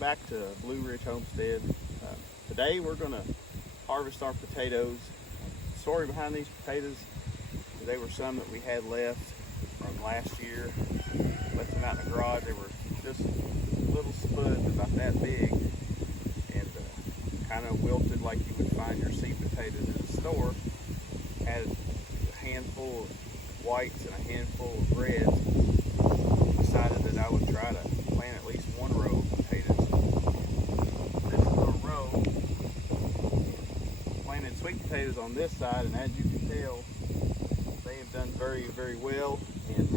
back to Blue Ridge Homestead. Today we're going to harvest our potatoes. The story behind these potatoes, they were some that we had left from last year. Left them out in the garage. They were just little spuds about that big and kind of wilted like you would find your seed potatoes in the store. Had a handful of whites and a handful of reds. Decided that I would try to plant at least one row of potatoes. This is a row. Planted sweet potatoes on this side, and as you can tell, they have done very, very well, and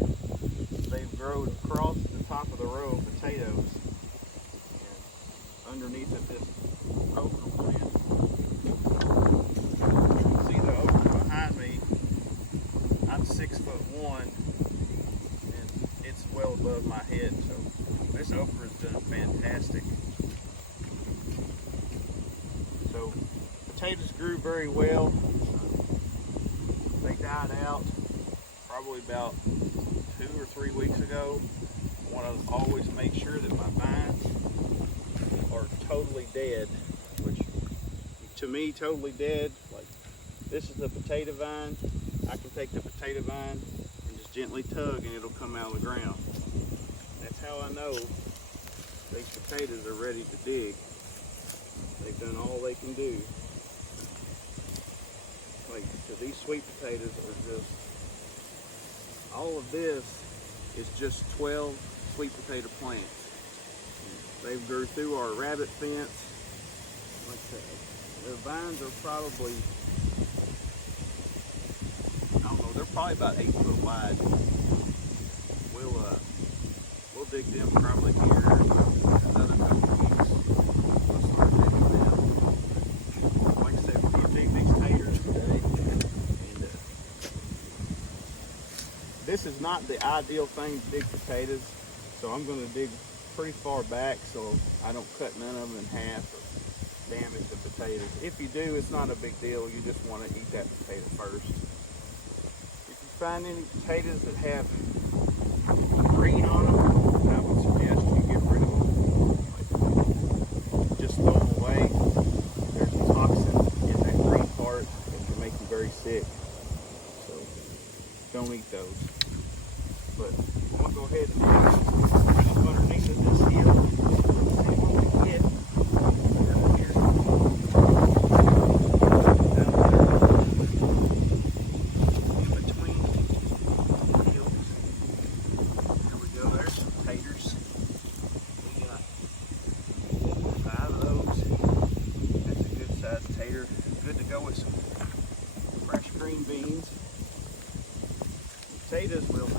they've grown across the top of the row of potatoes and underneath of this okra plant. You can see the okra behind me. I'm 6'1", and it's well above my head, so this okra has done fantastic. So potatoes grew very well. They died out probably about 2 or 3 weeks ago. I want to always make sure that my vines are totally dead, which to me, totally dead. Like, this is the potato vine. I can take the potato vine and just gently tug and it'll come out of the ground. That's how I know these potatoes are ready to dig. They've done all they can do. Like, so these sweet potatoes are just, all of this is just 12 sweet potato plants. They've grew through our rabbit fence. Like I said, the vines are probably, I don't know, they're probably about 8 foot wide. We'll dig them probably here in another couple weeks. We'll start digging them. Like I said, we're going to dig these taters today. And this is not the ideal thing to dig potatoes, so I'm going to dig pretty far back so I don't cut none of them in half or damage the potatoes. If you do, it's not a big deal. You just want to eat that potato first. If you find any potatoes that have green on them, I would suggest you get rid of them. Like, just throw them away. There's a toxin in that green part that can make you very sick. So don't eat those. But I'm going to go ahead and dig up underneath of this hill. See what we get. Over here. Down there. In between the hills. There we go. There's some taters. We got 4 or 5 of those. That's a good sized tater. Good to go with some fresh green beans. Potatoes will,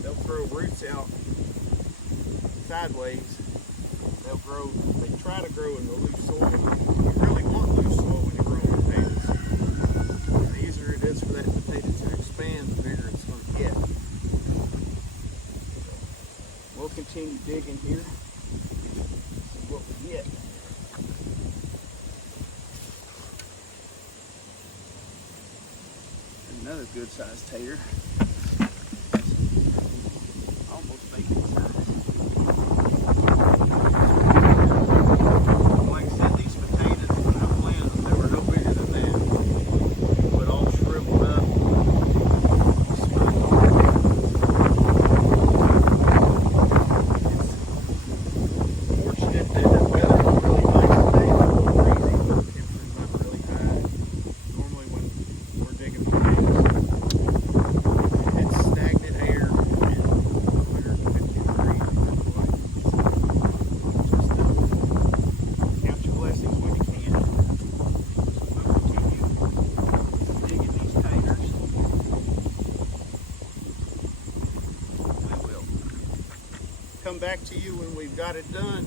they'll throw roots out sideways. They'll grow, they try to grow in the loose soil. You really want loose soil when you're growing potatoes. The easier it is for that potato to expand, the bigger it's going to get. We'll continue digging here. See what we get. Another good sized tater. Almost bacon size. Like I said, these potatoes, when I planted them, they were no bigger than that. But all shriveled up. It's fortunate that the weather is really nice today. Temperature's not really high. Normally when we're digging potatoes, it's stagnant air and 150 degrees. Just count your blessings when you can. So we'll continue digging these taters. We will come back to you when we've got it done.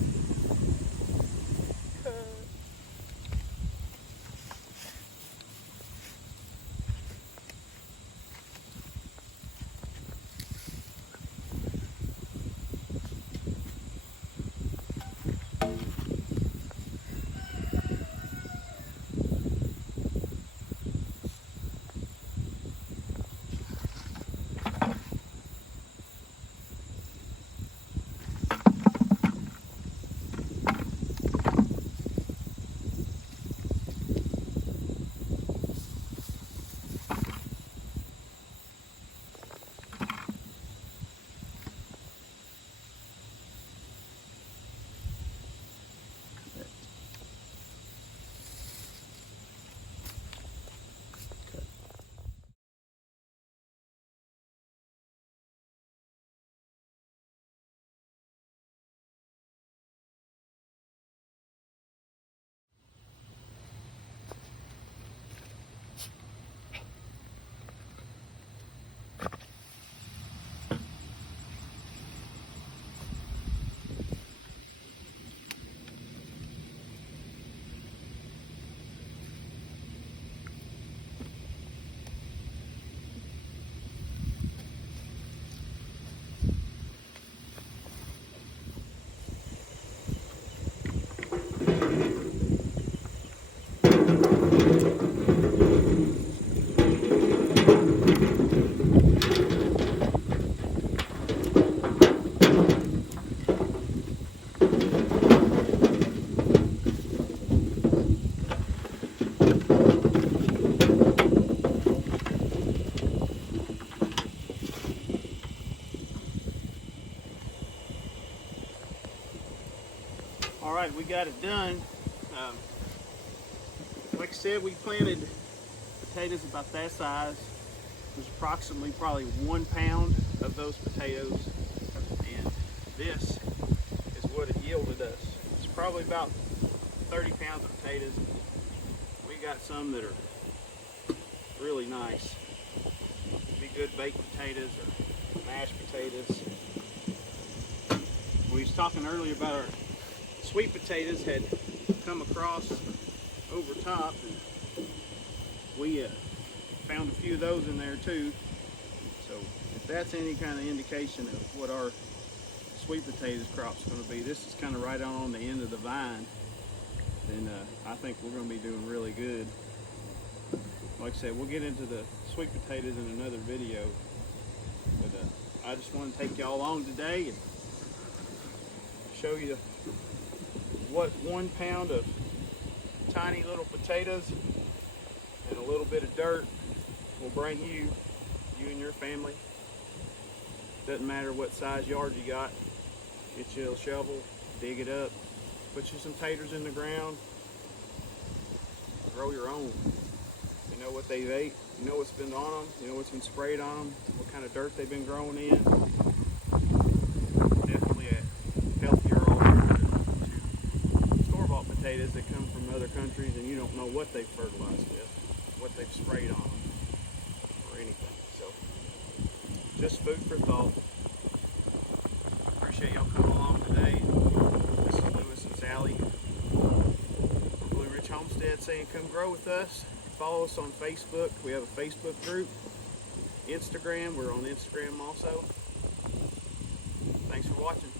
All right, we got it done. Like I said, we planted potatoes about that size. There's approximately probably 1 pound of those potatoes, and this is what it yielded us. It's probably about 30 pounds of potatoes. We got some that are really nice. Be good baked potatoes or mashed potatoes. We was talking earlier about our sweet potatoes had come across over top, and we found a few of those in there too. So if that's any kind of indication of what our sweet potatoes crop's going to be, this is kind of right on the end of the vine, then I think we're going to be doing really good. Like I said, we'll get into the sweet potatoes in another video, but I just want to take y'all along today and show you what 1 pound of tiny little potatoes and a little bit of dirt will bring you and your family. Doesn't matter what size yard you got. Get you a shovel, dig it up, put you some taters in the ground, grow your own. You know what they've ate, you know what's been on them, you know what's been sprayed on them, what kind of dirt they've been growing in. Definitely a healthier alternative to store-bought potatoes that come from other countries and you don't know what they've fertilized with, what they've sprayed on them, or anything. So, just food for thought. Appreciate y'all coming along today. This is Lewis and Sally from Blue Ridge Homestead saying come grow with us. Follow us on Facebook. We have a Facebook group. Instagram, we're on Instagram also. Thanks for watching.